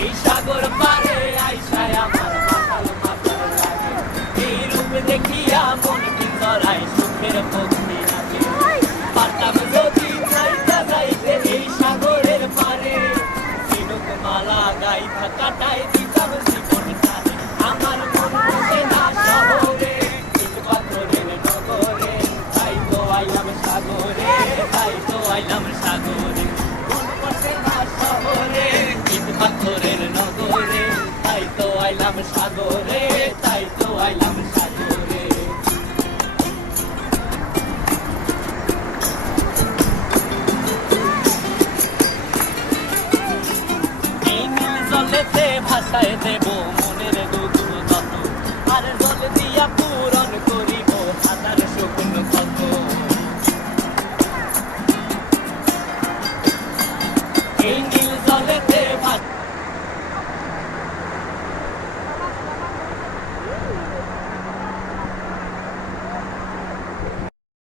এই সাগর পারে আইসায় আমার মাতাল মাতাল লাগে এই রূপ দেখিয়া মন পিঞ্জরায় সুখের পক্ষী নাচে পারতাম যদি যাইতে যাইতে এই সাগরের পারে ঝিনুক মালা গাইথা কাটাই দিতাম জীবন টানে আমার মন বসে না শহরে ইট পাথরের নগরে তাই তো আইলাম সাগরে তাই তো আইলাম সাগরে মন বসে না শহরে ইট পাথরের নগরে তাই তো আইলাম সাগরে তাই তো আইলাম সাগরে এই নীল জলেতে ভাসায় দেব মনের